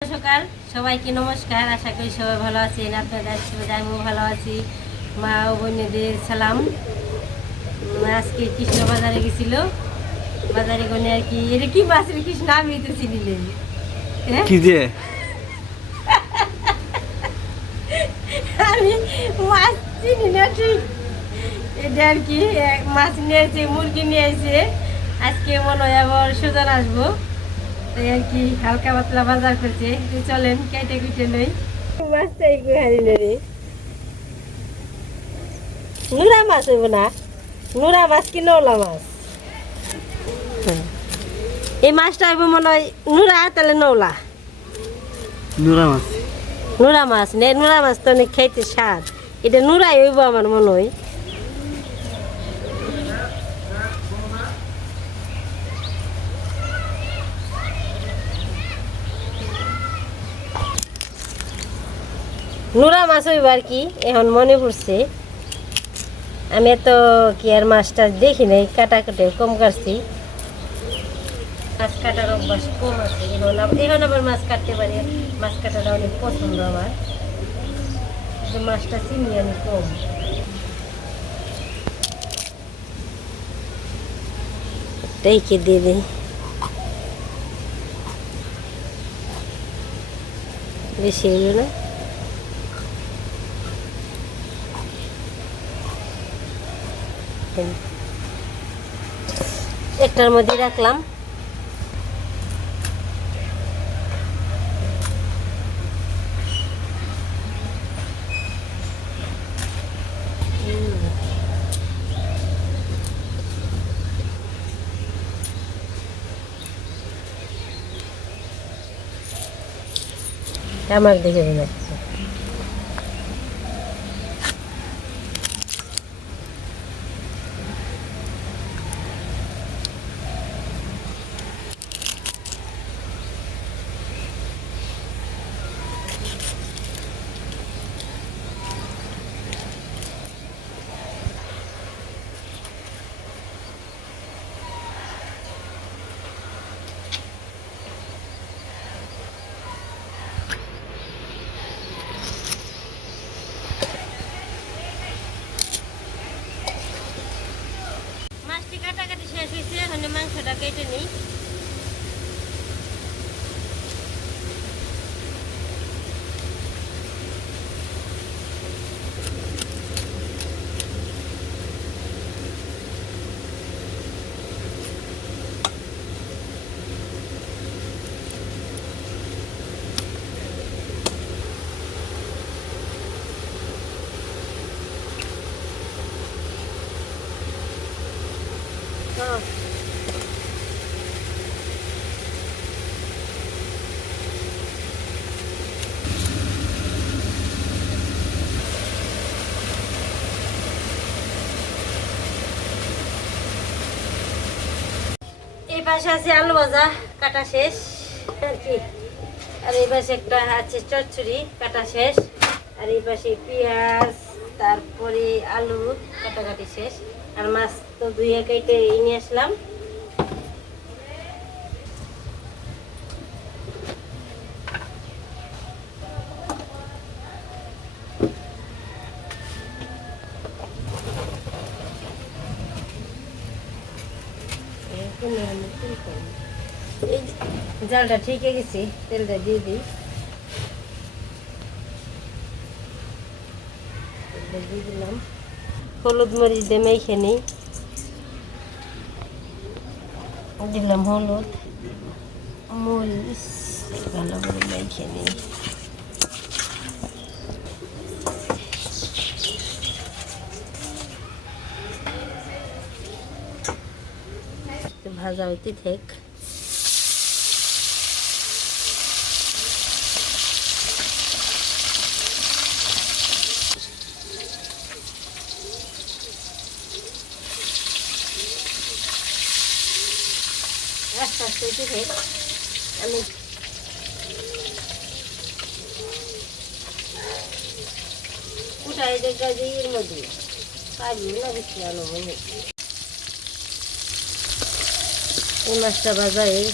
সকাল। সবাইকে নমস্কার আশা করি সবাই ভালো আছেন। আপনাদের আশীর্বাদে আমিও ভালো আছি। মা ও বোনেদের সালাম। আজকে কৃষ্ণ বাজারে গেছিল। বাজারে গনে আর কি এটা কি মাছ রে কৃষ্ণ? আমি তো চিনি নেই হ্যাঁ? কি আমি মাছ চিনি না ঠিক। এটা আর কি মাছ নিয়েছে মুরগি নিয়েছে আজকে মনে হয় আবার সুজন আসব। তাই আর কি হালকা পাতলা বাজার করছে। চলেন কেটে কুটে নই। মাছটাই হারি রে নুরা মাছ হইব না। নুরা মাছ কি নৌলা মাছ? হুম। এই মাছটা হইব মনে হয় নুরা তাহলে নৌলা নুরা মাছ। নুরা মাছ নে নুরা মাছ তো অনেক খাইতে স্বাদ। এটা নুরাই হইব আমার মনে হয়। নুরা মাছ হইব কি, এখন মনে পড়ছে। আমি তো কি আর মাছটা দেখি নাই কাটা কাটে কম কাটছি। মাছ কাটার অভ্যাস কম আছে এখন এখন আবার মাছ কাটতে পারি, মাছ কাটাটা অনেক পছন্দ আমার। মাছটা চিনি আমি কম। রেখে দিয়ে দিই বেশি হইল না? একটার মধ্যে রাখলাম। আমার দেখে যাচ্ছে মাছটি কাটাকাটি শেষ হয়েছে এখন মাংসটা কেটে নিই হ্যাঁ এই পাশে আছে আলু ভাজা, কাটা শেষ, আর কি। আর এই পাশে একটা আছে চচ্চড়ি, কাটা শেষ। আর এই পাশে পেঁয়াজ, তারপরে আলু, কাটাকাটি শেষ। আর মাছ তো ধুয়ে কেটে নিয়ে আসলাম এই যে জালটা ঠিক গেছে, তেলটা দিয়ে দিই। দিলাম। হলুদ মরিচ দিয়ে মেখে নিই। দিলাম হলুদ মরিচ, ভালো করে মেখে নিই। ভাজা হইতে থাক। আস্তে আস্তে উঠে আমি কুটাই দেখা যে এর মধ্যে কাজু না বিছিয়ানো হয়ে এই মাছটা ভাজা হয়ে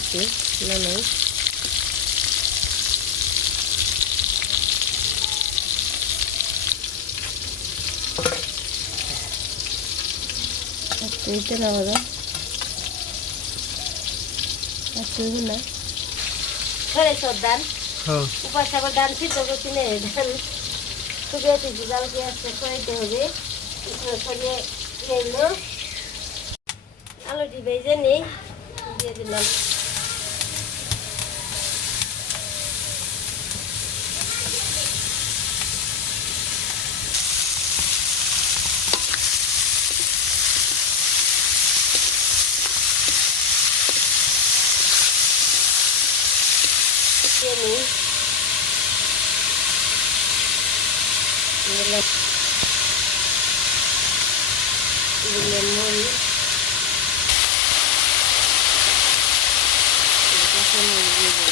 আজকে না ঘরে সব ডাল উপাস আবার ডাল সিদ্ধ করছি না ডাল শুকিয়ে দিচ্ছি ডালকে আস্তে সরাইতে হবে। এগুলো আলুটি ভেজে নিই। দিয়ে দিলাম দিয়ে নিই দিলাম দিলাম মরিচ কাঁচামরিচ দিয়ে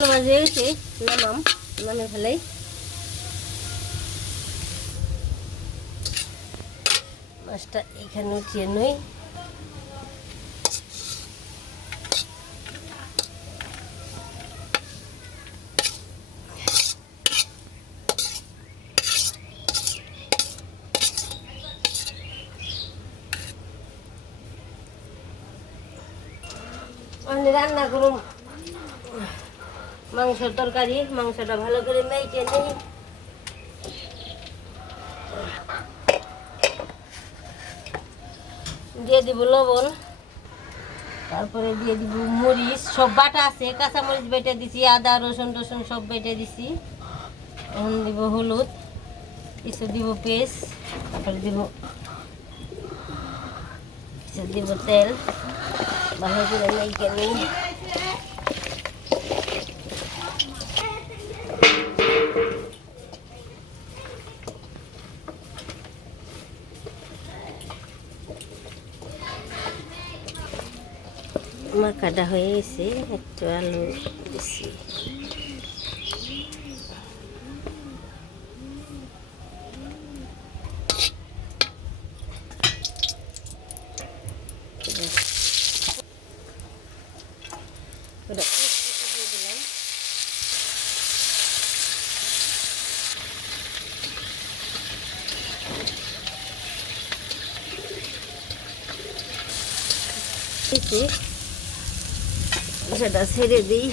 মাছ হয়ে গেছে নামাম নামে মাছটা এখানে উঠিয়ে নই। রান্না করুন মাংসের তরকারি, মাংসটা ভালো করে মেখে নিই। দিয়ে দিব লবণ, তারপরে দিয়ে দিব মরিচ, সব বাটা আছে কাঁচা মরিচ বেটে দিছি, আদা, রসুন, টসুন সব বেটে দিছি। এখন দিব হলুদ, কিছু দিব পেস্ট, তারপরে দিব কিছু দিব তেল, ভালো করে মেখে নিই। মাখাটা হয়ে গেছে একটু আলু দিছি। seredeyi.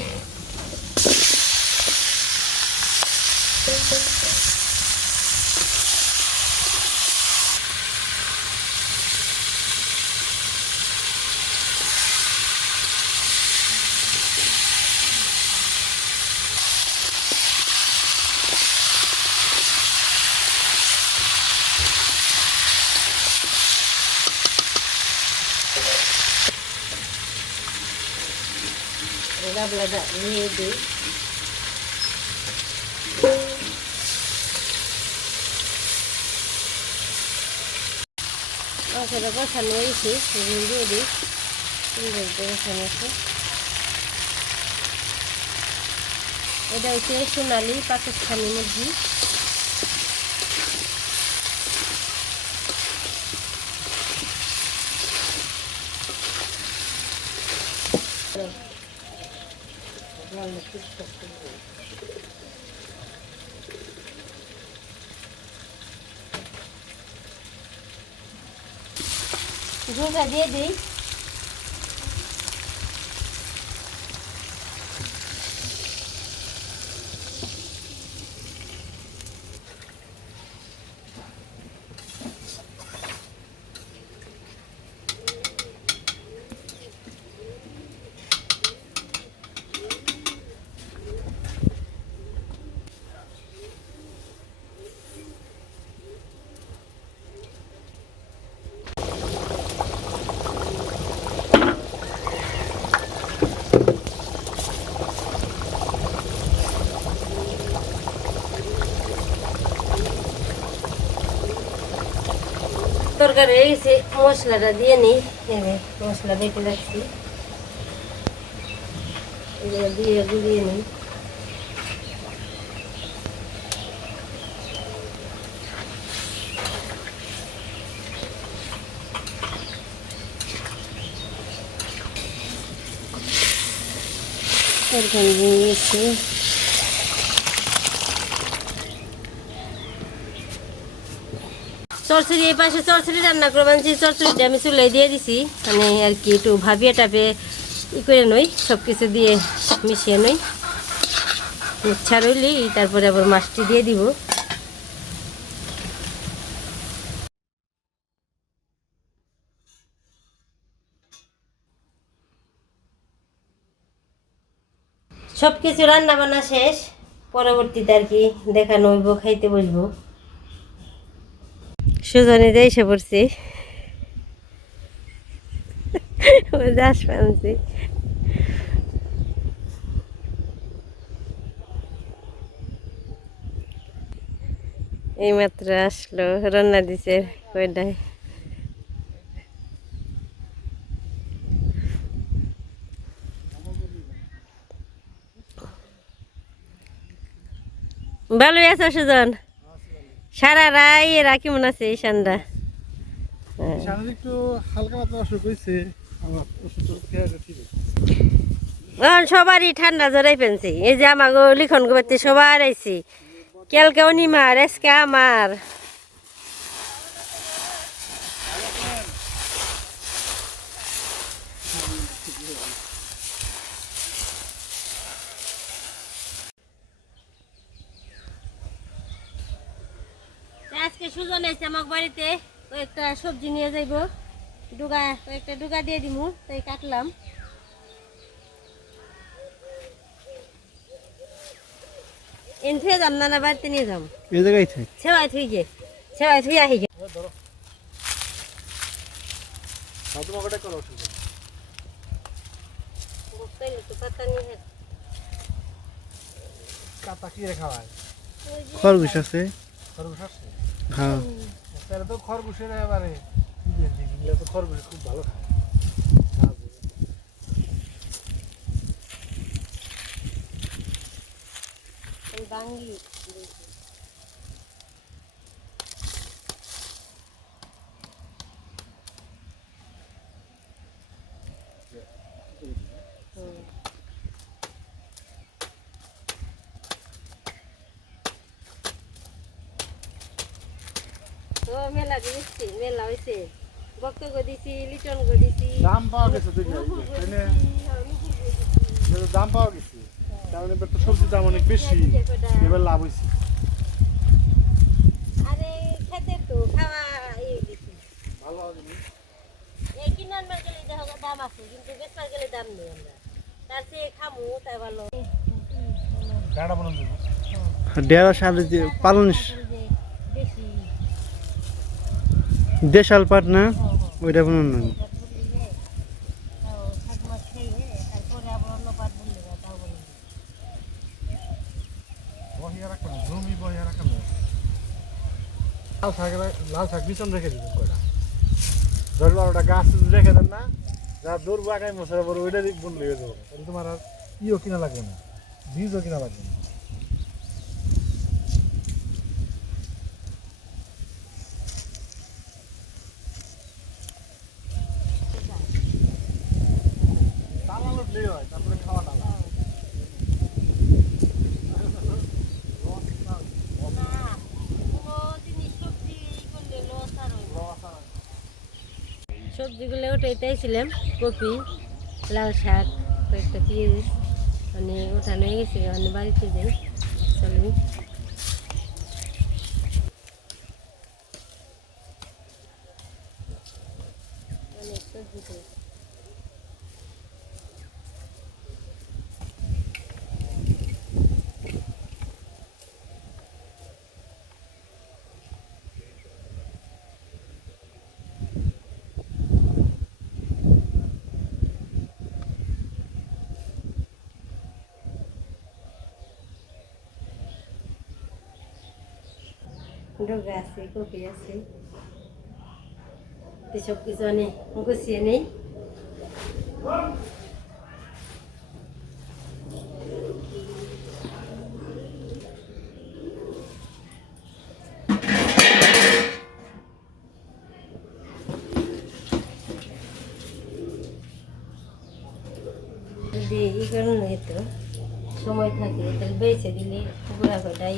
নিয়ে দিই মাংসটা কষানো হয়েছে সেগুলো দিয়ে দিই সুন্দর করে কষানো এটা হচ্ছে সোনালি পাকিস্তানি মুরগি। ঝোলটা দিয়ে দিই তরকারি গেছে মশলাটা দিয়ে নিই যে মশলা বেটে রাখছি এগুলো দিয়ে গুলিয়ে নিই তরকারি দিয়ে গেছি চরচড়ি এই পাশে চরচড়ি রান্না করে বানছি চরচড়িটা আমি চুলাই দিয়ে দিছি মানে আর কি একটু ভাবিয়ে টাপে ই করে নই সব কিছু দিয়ে মিশিয়ে নই। ইচ্ছা রইলি তারপরে আবার মাছটি দিয়ে দিব। সব কিছু রান্না বান্না শেষ, পরবর্তীতে আর কি দেখানো হইব, খাইতে বসবো। সুজনিতে এসে পড়ছি। দাস পানছি এইমাত্র আসলো রান্না দিছে কয়টায় ভালোই আছো সুজন? সারা রাই এরা কেমন আছে ঈশানরা? হ্যাঁ। একটু হালকা অসুখ হয়েছে এখন সবারই ঠান্ডা জড়াই পেনছি এই যে আমাকে লিখন করতে সবার আইসি কালকে অনিমার আজকে আমার। সুজন আমার বাড়িতে। কয়েকটা সবজি নিয়ে যাইব। ডুগা কয়েকটা ডুগা দিয়ে দিমু তাই কাটলাম। এন থুয়ে যাম বাড়িতে নিয়ে যাম। এই জায়গায় থাক সেবাই থুই গে সেবাই থুই আহি গে। তোমাকে খরগোশ আছে। খরগোশ আছে? হ্যাঁ। তো খরগোশের এবারে এগুলো তো খরগোশ খুব ভালো খায়। বাঙ্গি। তো মেলা দিচ্ছি মেলা হয়েছে বক্তব্য দিছি লিটন গো দিছি। দাম পাওয়া গেছে দাম পাওয়া গেছে কারণ এবার তো সবজির দাম অনেক বেশি এবার লাভ হয়েছে আরে খেতে তো খাওয়া এই দিছি ভালো যায়নি। এই কিনার মার গেলে দেখো দাম আছে কিন্তু বেচবার গেলে দাম নেই আমরা। তার চেয়ে খামু তাই ভালো। সালে যে পালন বেশি দেশাল পাট না ওইটা বানানো না শাক মাছ খেয়ে তারপরে আবার অন্য পাট বললে তাও বলি বহিয়া রাখবেন না, জমি বহিয়া রাখেন না। লাল শাক লাল শাক বিছন রেখে দিবেন কয়টা? দশ বারোটা গাছ রেখে দেন না যা দৌড়বো আগামী বছর পর ওইটা তাহলে তোমার আর ইও কিনা লাগবে না বীজও কিনা লাগবে না দালাল উঠলেই হয় তারপরে খাওয়া দালাল সবজিগুলো উঠাইতেছিলাম, কপি লাল শাক, কয়েকটা পিঁয়াজ মানে ওঠানো হয়ে গেছে মানে বাড়িতে যাই চলুন অনেক সবজি ডোগা আছে কপি আছে। এসব কিছু নেই গুছিয়ে নেই। দিয়ে ই কারণে তো সময় থাকে, তাহলে বেছে দিলে পুকুরা কটাই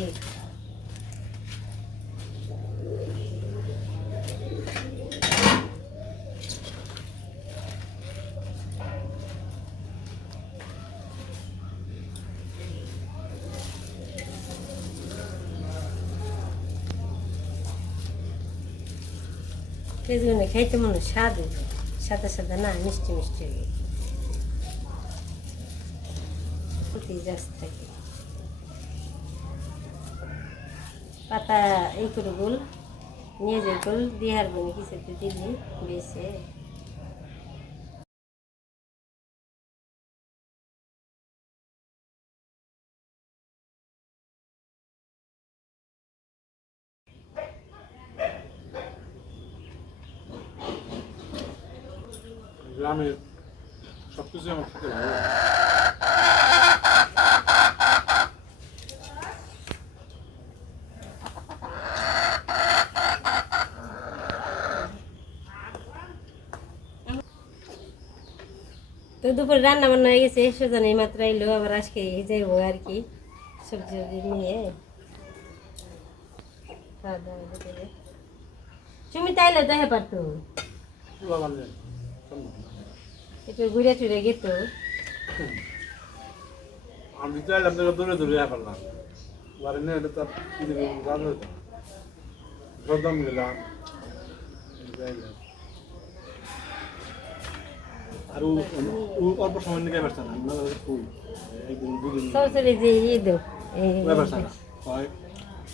পেঁয়াজগুলো খাইতে মনে স্বাদ হইবে। সাদা সাদা না মিষ্টি মিষ্টি হয়ে প্রতি জাস্ট থাকে পাতা এই করে গোল নিয়ে যে গোল দিয়ে হারবো কিছুতে দিলি বেছে গ্রামের সব কিছু আমার খেতে ভালো লাগে। তো দুপুর রান্না বান্না হয়ে গেছে সুজন এই মাত্র এলো আবার আজকে যাইবো আর কি সবজি টবজি নিয়ে খাওয়া দাওয়া করে তুমি তাইলে দেখে পারতো তুলা বানিয়ে চলো। একটু ঘুরে টুরে গেত আমি চাইলাম তোকে দূরে দূরে হ্যাঁ পারলাম বাড়ি এটা তো আর অল্প সময় নিয়ে না একদিন দুদিন।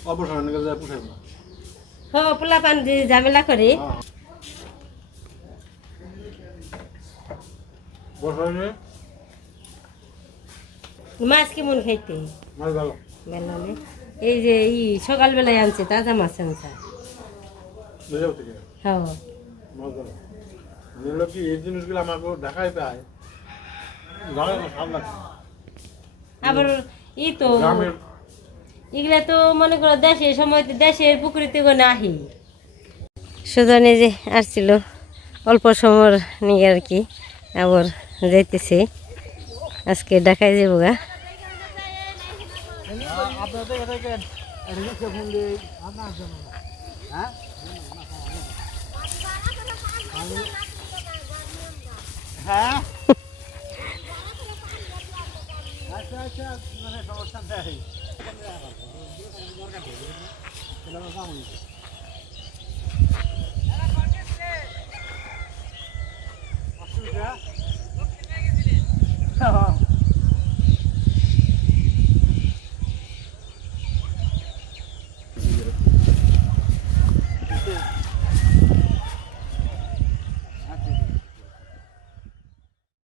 অল্প সময় নিয়ে না। হ পোলা পান ঝামেলা করে হ্যাঁ। বসাইলে মাছ কেমন খাইতে বেলানে এই যে ই সকালবেলায় আনছে তাজা মাছ আনছে। হ্যাঁ কি এই জিনিসগুলো আমাকে পায়। আবার ই তো এগুলা তো মনে করো দেশের সময় তো দেশের পুকুরিতে কোনো আহি সুজনে যে আসছিল অল্প সময় নিয়ে আর কি আবার যাইতেছে। আজকে ঢাকায় যাব গা। আচ্ছা